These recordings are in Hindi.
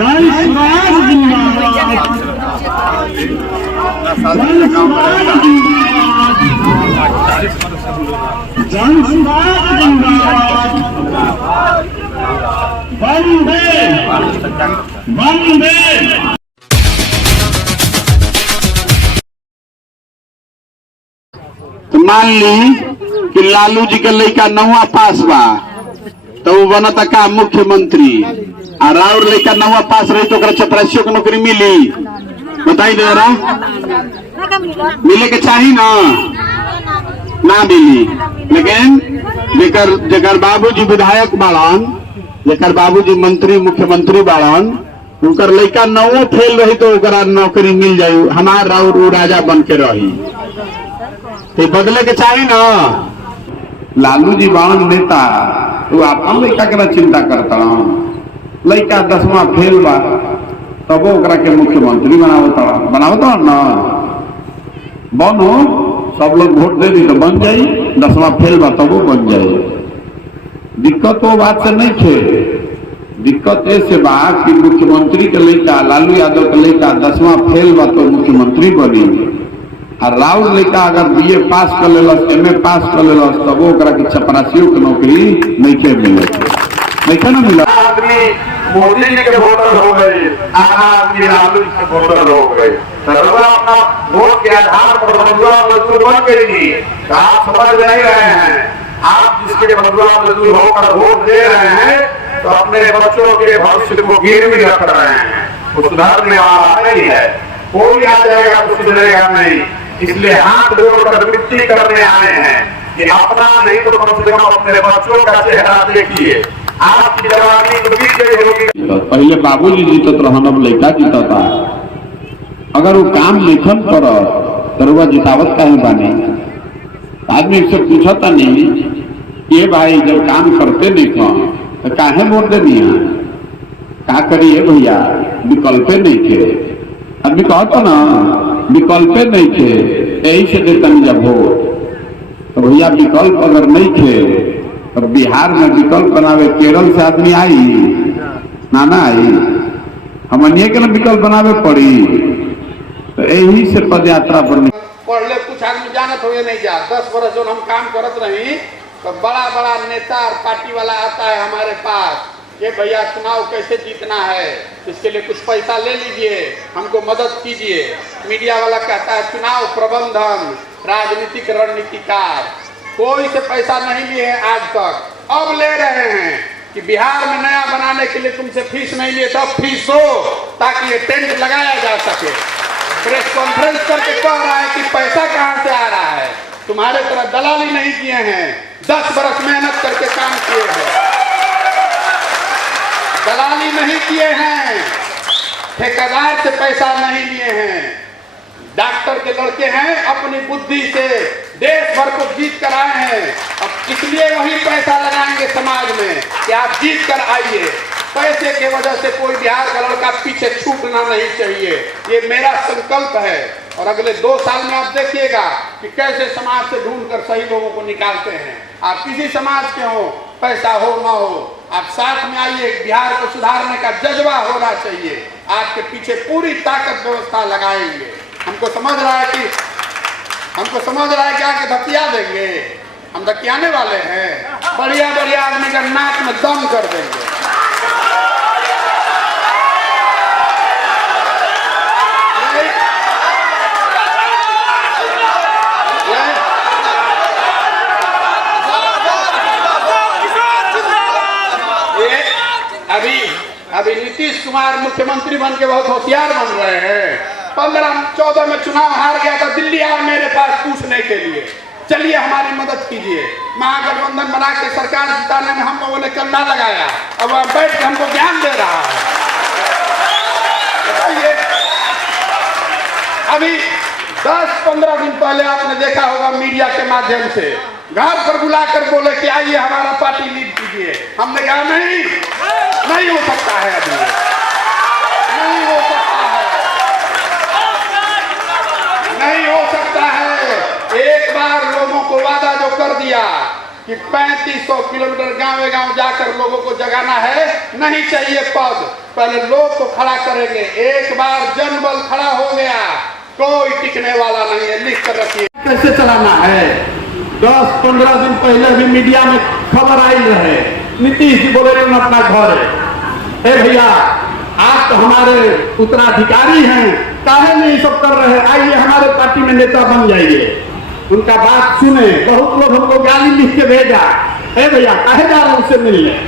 जय स्वराज जिंदाबाद, जय स्वराज जिंदाबाद, जय स्वराज जिंदाबाद, वंदे वंदे। तो मान ली कि लालू जी के लड़का नौवा पास बा तो वो बनता का मुख्यमंत्री, और और लड़का नौवा पास रही तो चपरासियों को नौकरी मिली? बताई दे रहा, मिले के चाहिए ना मिली। लेकिन जेकर बाबूजी विधायक बाड़न, जेकर बाबूजी मंत्री मुख्यमंत्री बाड़न, उनकर लड़का नौवो फेल रही तो ओकरा नौकरी मिल जाये। हमार राउर राजा बन के रही, तो बदले के चाहिए ना। लालू जी बाण नेता तो अपन लड़का के चिंता करता, लड़का 10वां फेल बा तब ओकरा के मुख्यमंत्री बनावता ना। बनो सब लोग वोट दे दी तो बन जाये, 10वां फेल बा तब बन जाये। दिक्कत वो बात से नहीं थे, दिक्कत ऐसे बा कि मुख्यमंत्री के लड़का लालू यादव के लड़का 10वां फेल बा तो मुख्यमंत्री बनी, और राउर लड़का अगर BA पास कर लेलस, MA पास कर लेलस तब ओकरा के चपरासियों के नौकरी नहीं मिले, नहीं ना मिला। आदमी मोदी जी के वोटर हो गए, आदमी लालू जी के वोटर हो गए। अपना वोट के आधार पर मजदूर मजदूर बन गई। आप समझ नहीं रहे हैं, आप जिसके मजदूर मजदूर होकर वोट दे रहे हैं तो अपने बच्चों के भविष्य को गिरवी रख रहे हैं। वो सुधारने वाला नहीं है, कोई आ जाएगा तो सुधरेगा नहीं। इसलिए हाथ जोड़कर विनती करने आए हैं कि अपना नहीं तो कम से कम अपने बच्चों का चेहरा देखिए। आपकी जवानी तो बीत गई होगी। पहले बाबूजी जीतत रहन, अब लड़का जीतता। अगर वो काम लेखन पर तरुआ जितावत काहे बानी? आदमी से पूछता नहीं ये भाई जब काम करते देखो तो काहे वोट देनी है? का करिए भैया, विकल्पे नहीं थे। आदमी कहता ना विकल्पे नहीं थे, यही से देता नहीं जब वोट। तो भैया विकल्प अगर नहीं थे और बिहार में विकल्प बनावे, केरल से आदमी आई ना आई, हमनिए के ना विकल्प बनावे पड़ी। तो यही से पद यात्रा पर पढ़ले कुछ आदमी जानत हो नहीं जा। 10 वर्ष जो हम काम करत रही तो बड़ा बड़ा नेता और पार्टी वाला आता है हमारे पास, ये भैया चुनाव कैसे जीतना है, इसके लिए कुछ पैसा ले लीजिए, हमको मदद कीजिए। मीडिया वाला कहता है चुनाव प्रबंधन, राजनीतिक रणनीतिकार। कोई से पैसा नहीं लिए हैं आज तक, अब ले रहे हैं कि बिहार में नया बनाने के लिए तुमसे फीस नहीं लिए, तब फीस हो ताकि ये टेंट लगाया जा सके। प्रेस कॉन्फ्रेंस करके कह रहा है कि पैसा कहाँ से आ रहा है। तुम्हारे तरह दलाली नहीं किए हैं, 10 बरस मेहनत करके काम किए हैं, दलाली नहीं किए हैं, ठेकेदार से पैसा नहीं लिए हैं। डॉक्टर के लड़के हैं, अपनी बुद्धि से देश भर को जीत कर आए हैं। अब इसलिए वही पैसा लगाएंगे समाज में कि आप जीत कर आइए। पैसे के वजह से कोई बिहार का लड़का पीछे छूटना नहीं चाहिए, ये मेरा संकल्प है। और अगले 2 साल में आप देखिएगा कि कैसे समाज से ढूंढकर सही लोगों को निकालते हैं। आप किसी समाज के हो, पैसा हो ना हो, आप साथ में आइए। बिहार को सुधारने का जज्बा होना चाहिए, आपके पीछे पूरी ताकत व्यवस्था लगाएंगे। हमको समझ रहा है कि आके धकिया देंगे, हम धकियाने वाले हैं। बढ़िया बढ़िया आदमी का नाक में दम कर देंगे। अभी नीतीश कुमार मुख्यमंत्री बन के बहुत होशियार बन रहे हैं। 15-14 में चुनाव हार गया था, दिल्ली आया मेरे पास पूछने के लिए, चलिए हमारी मदद कीजिए। महागठबंधन बना के सरकार जिताने में हम लोगों ने कंधा लगाया, अब वह बैठ के हमको ज्ञान दे रहा है। अभी 10-15 दिन पहले आपने देखा होगा मीडिया के माध्यम से घर पर बुलाकर बोले कि आइए हमारा पार्टी लीड कीजिए। हमने कहा नहीं हो सकता है, अभी नहीं हो सकता है, नहीं हो सकता है। एक बार लोगों को वादा जो कर दिया कि 3500 किलोमीटर गाँव गाँव जाकर लोगों को जगाना है, नहीं चाहिए पद, पहले लोग को खड़ा करेंगे। एक बार जनबल खड़ा हो गया कोई टिकने वाला नहीं है। लिख कर रखिए कैसे चलाना है। 10-15 दिन पहले भी मीडिया में खबर आई रहे, नीतीश जी बोले रहे अपना घर है। भैया आप तो हमारे उत्तराधिकारी हैं, काहे नहीं सब कर रहे हैं, आइए हमारे पार्टी में नेता बन जाइए। उनका बात सुने। बहुत लोग हमको गाली लिख के भेजा, भैया काहे जा रहे उससे मिलने।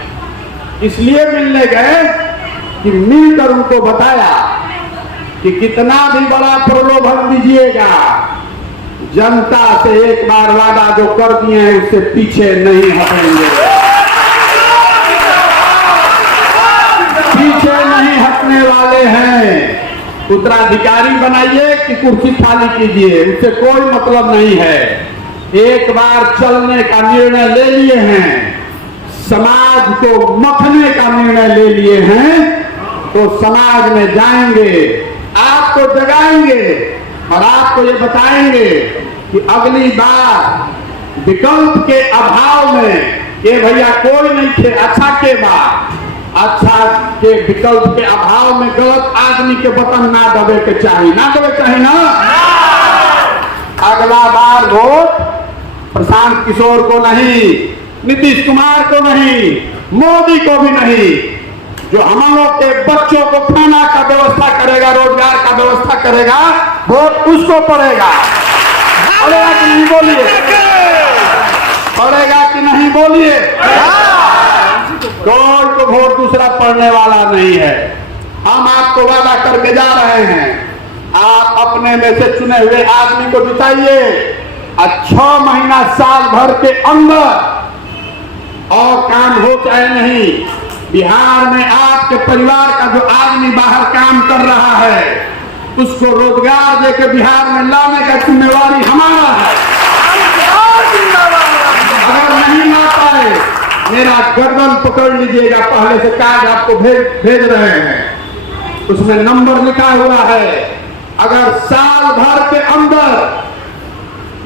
इसलिए मिलने गए कि मिलकर उनको बताया कि कितना भी बड़ा प्रलोभन दीजिएगा, जनता से एक बार वादा जो कर दिए हैं उससे पीछे नहीं हटेंगे, पीछे नहीं हटने वाले हैं। उत्तराधिकारी बनाइए कि कुर्सी खाली कीजिए, उससे कोई मतलब नहीं है। एक बार चलने का निर्णय ले लिए हैं, समाज को मथने का निर्णय ले लिए हैं, तो समाज में जाएंगे, आपको जगाएंगे और आपको ये बताएंगे कि अगली बार विकल्प के अभाव में ये भैया कोई नहीं थे। अच्छा के बाद अच्छा के विकल्प के अभाव में गलत आदमी के बटन ना दबे के चाहिए, ना दबे चाहिए ना। अगला बार वोट प्रशांत किशोर को नहीं, नीतीश कुमार को नहीं, मोदी को भी नहीं, जो हम लोग के बच्चों को खाना का व्यवस्था करेगा, रोजगार का व्यवस्था करेगा, वोट उसको पड़ेगा। पड़ेगा कि नहीं बोलिए, पड़ेगा कि नहीं बोलिए। कोई को वोट दूसरा पड़ने वाला नहीं है। हम आपको वादा करके जा रहे हैं, आप अपने में से चुने हुए आदमी को जिताइए और 6 महीना साल भर के अंदर और काम हो चाहे नहीं, बिहार में आपके परिवार का जो आदमी बाहर काम कर रहा है उसको रोजगार देकर बिहार में लाने का जिम्मेवारी हमारा है। अगर नहीं ला पाए मेरा गर्दन पकड़ लीजिएगा। पहले से कार्ड आपको भेज रहे हैं, उसमें नंबर लिखा हुआ है। अगर साल भर के अंदर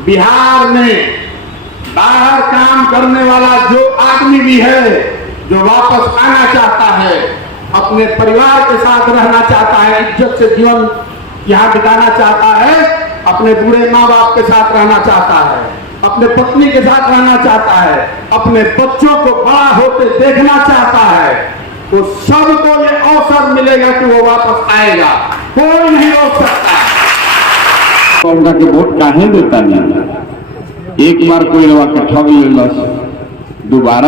बिहार में बाहर काम करने वाला जो आदमी भी है, जो वापस आना चाहता है, अपने परिवार के साथ रहना चाहता है, इज्जत से जीवन यहाँ बिताना चाहता है, अपने बूढ़े माँ बाप के साथ रहना चाहता है, अपने पत्नी के साथ रहना चाहता है, अपने बच्चों को बड़ा होते देखना चाहता है, तो सबको ये अवसर मिलेगा कि वो वापस आएगा। कोई नहीं रोक सकता। उनका के वोट काहे देता नहीं। एक बार कोई रवा के ठग लेलस, दो बार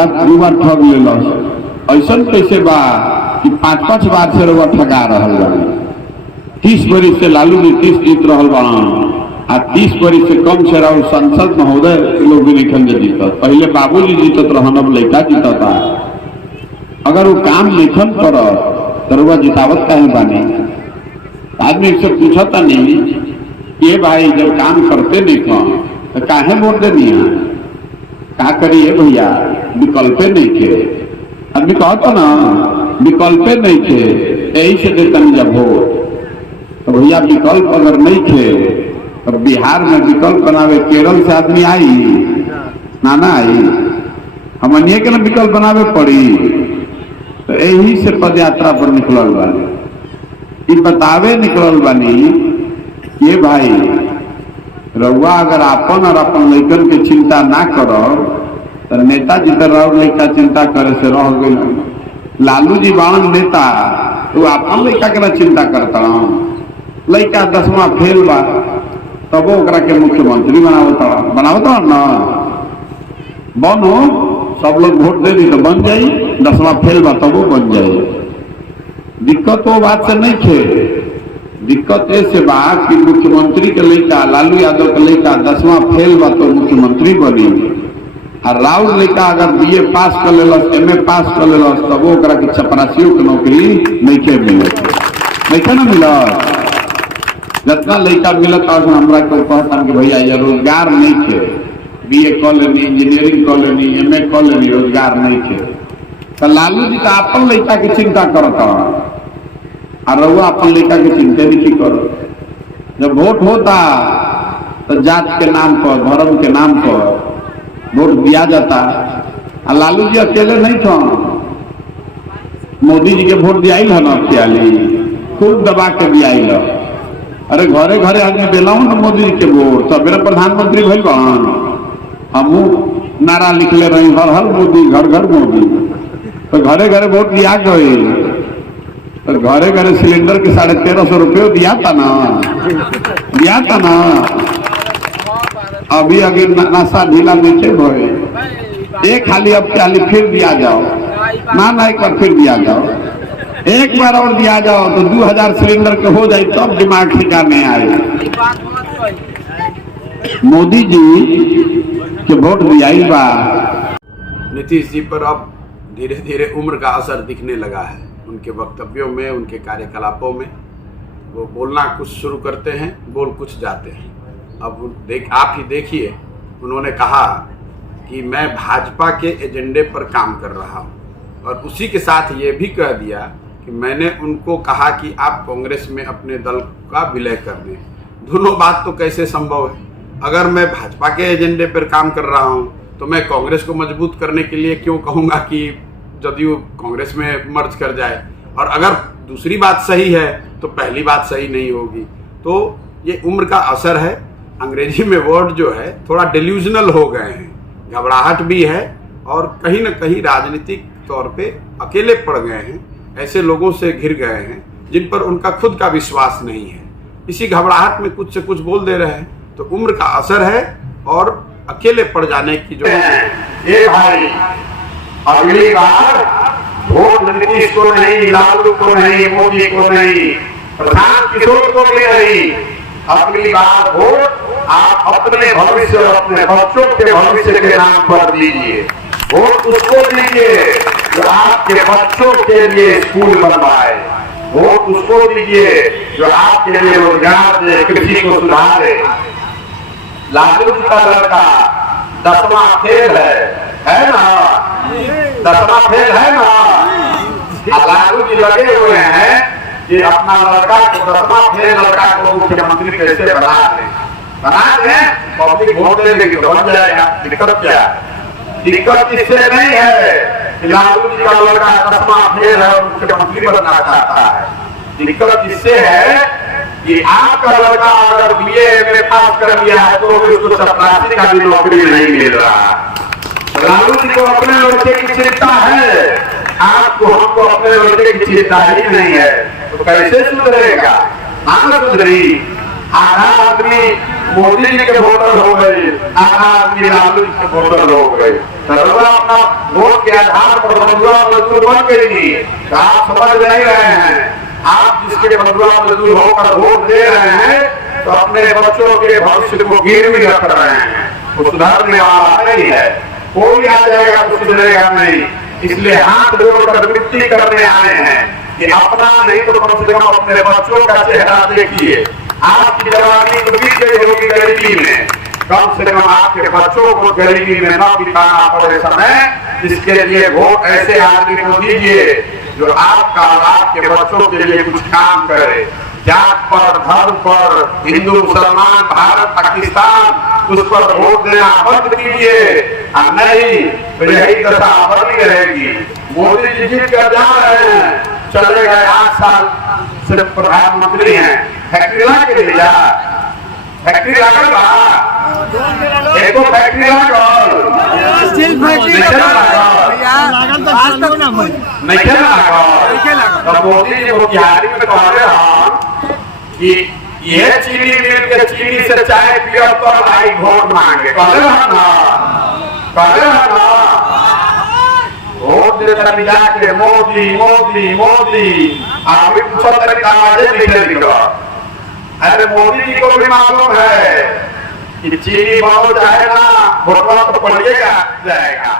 ठग लेलस, ऐसा कैसे बा कि 5-5 बार से रवा ठगा रहल बा। 30 बरिस से लालू नीतीश जीत रहल बा आ 30 बरिस से कम से रहो संसद महोदय लोग भी नहीं जीतत। पहले बाबूजी जीतत रहन, अब लड़का जीतता। अगर वो काम लेखन कर तो जितावत काहे बानी। आदमी से पूछता नहीं ये भाई जब काम करते नहीं तो काहे वोट देनी है, क्या करिए भैया, विकल्पे नहीं थे। आदमी कहता ना विकल्पे नहीं थे, यही से देता नहीं जब वोट। तो भैया विकल्प अगर नहीं थे तो बिहार में विकल्प बनावे केरल से आदमी आई ना आई, हमनिए के ना विकल्प बनावे पड़ी। तो यही से पद यात्रा पर निकलल बानी, बतावे निकलल बानी ये भाई रउआ अगर अपन और अपन लड़कन के चिंता ना करो तो नेताजी तो रह लड़का चिंता करे से रह गई। लालू जी बावन नेता तो अपन लड़का के ना चिंता करता लड़का 10वां फेल बा तब ओकरा के मुख्यमंत्री बनावता ना बनो, सब लोग वोट दे दी तो बन जाई, 10वां फेल बा तब बन जाई। दिक्कत वो बात से नहीं थे, दिक्कत ऐसे बा कि मुख्यमंत्री के लड़का लालू यादव के लड़का 10वां फेल बा तो मुख्यमंत्री बनी, और राउर लड़का अगर BA पास कर लेलस, MA पास कर लेलस तब ओकरा के चपरासियों की नौकरी नहीं के मिलत, नहीं ना मिलत। जितना लड़का मिलत हमरा को कहता कि भैया ये रोजगार नहीं थे, BA कॉल लेनी, इंजीनियरिंग कॉल लेनी, MA कॉल लेनी, रोजगार नहीं थे। तो लालू जी तो अपन लड़का की चिंता करता और रउआ अपन लड़का की चिंता नहीं करो। जब वोट होता तो जात के नाम पर, धर्म के नाम पर वोट दिया जाता। और लालू जी अकेले नहीं थे, मोदी जी के वोट दियाइल है ना खियाली खूब दबा के दियाइल। अरे घरे घरे आदमी दिलाऊ ना मोदी जी के वोट, सब मेरा प्रधानमंत्री भइल बहन। हमू नारा लिखले रही हर हर मोदी घर घर मोदी, तो घरे घरे वोट दिया गए, तो घरे घरे सिलेंडर के 1350 रुपये दिया था ना। अभी अभी नशा ढीला नीचे भोए, एक खाली अब चाली फिर दिया जाओ ना एक बार फिर दिया जाओ, एक बार और दिया जाओ तो 2000 सिलेंडर के हो जाए, तब दिमाग ठिकाने आए। मोदी जी के वोट दिया बा। नीतीश जी पर अब धीरे धीरे उम्र का असर दिखने लगा है। उनके वक्तव्यों में, उनके कार्यकलापों में वो बोलना कुछ शुरू करते हैं, बोल कुछ जाते हैं। अब आप ही देखिए, उन्होंने कहा कि मैं भाजपा के एजेंडे पर काम कर रहा हूं, और उसी के साथ ये भी कह दिया कि मैंने उनको कहा कि आप कांग्रेस में अपने दल का विलय कर दें। दोनों बात तो कैसे संभव है? अगर मैं भाजपा के एजेंडे पर काम कर रहा हूं तो मैं कांग्रेस को मजबूत करने के लिए क्यों कहूँगा कि जदयू कांग्रेस में मर्ज कर जाए, और अगर दूसरी बात सही है तो पहली बात सही नहीं होगी। तो ये उम्र का असर है। अंग्रेजी में वर्ड जो है थोड़ा डिल्यूजनल हो गए हैं, घबराहट भी है, और कहीं ना कहीं राजनीतिक तौर पे अकेले पड़ गए हैं, ऐसे लोगों से घिर गए हैं जिन पर उनका खुद का विश्वास नहीं है। इसी घबराहट में कुछ से कुछ बोल दे रहे हैं, तो उम्र का असर है और अकेले पड़ जाने की जो ये भाई अगली बार वोट नीतीश को नहीं, लालू को नहीं, मोदी को नहीं, प्रशांत किशोर को भी नहीं, अगली बार वोट आप अपने भविष्य और अपने बच्चों के भविष्य के नाम पर दीजिए। वोट उसको दीजिए जो आपके बच्चों के लिए स्कूल बनवाए, वोट उसको दीजिए जो आपके लिए रोजगार दे, कृषि को सुधारे। लालू जी का लड़का 10वां फेल है ना? 10वां फेल है ना? लालू जी लगे हुए हैं कि अपना लड़का को 10वां फेल लड़का को मुख्यमंत्री कैसे बना दें, पब्लिक वोट दे देगी तो बन जाएगा। दिक्कत क्या है? दिक्कत इससे नहीं है कि लालू जी का लड़का 10वां फेल है और मुख्यमंत्री बनना चाहता है। दिक्कत इससे है कि आपका लड़का अगर बीए में पास कर लिया है तो भी उसको चपरासी का भी नौकरी नहीं मिल रहा। लालू जी को अपने लड़के की चिंता है, आपको हमको अपने लड़के की चिंता ही नहीं है, तो कैसे सुधरेगा? आना सुधरी। आधा आदमी मोदी जी के वोटर हो गए, आधा आदमी लालू जी के वोटर हो गए। अपना वोट के आधार पर मजदूर बन गई। आप समझ नहीं रहे हैं। आप जिसके बंधुआ मजदूर होकर वोट दे रहे हैं तो अपने बच्चों के भविष्य को गिरवी रख रहे हैं। वो सुधारने वाला नहीं है, कोई आ जाएगा तो सुधरेगा नहीं। इसलिए हाथ जोड़कर विनती करने आए हैं कि अपना नहीं तो कम से कम अपने बच्चों का चेहरा देखिए। आपकी जवानी तो बीत गई होगी गरीबी में, कम से कम आपके बच्चों को गरीबी में न बिताना पड़े समय। इसके लिए वोट ऐसे आदमी को दीजिए जो आपका और आपके बच्चों के लिए कुछ काम करे। जात पर, धर्म पर, हिंदू मुसलमान, भारत पाकिस्तान, उस पर वोट देना बंद कीजिए, नहीं तो यही दशा बनी रहेगी। मोदी जी जीत कर जा रहे हैं, चले गए 8 साल सिर्फ प्रधानमंत्री हैं। फैक्ट्री लगा के दिया, फैक्ट्री लगा एको फैक्ट्री लगा मोदी जी मोतिहारी में कह रहे हैं कि ये चीनी मिल के चीनी से चाय पियो तो भाई वोट मांगे। कह रहे हैं ना वोट देकर मिला के मोदी मोदी मोदी। अभी पूछो तरीका नहीं निकला। अरे मोदी जी को भी मालूम है कि चीनी बहुत जाएगा, वोट तो पड़िएगा जाएगा।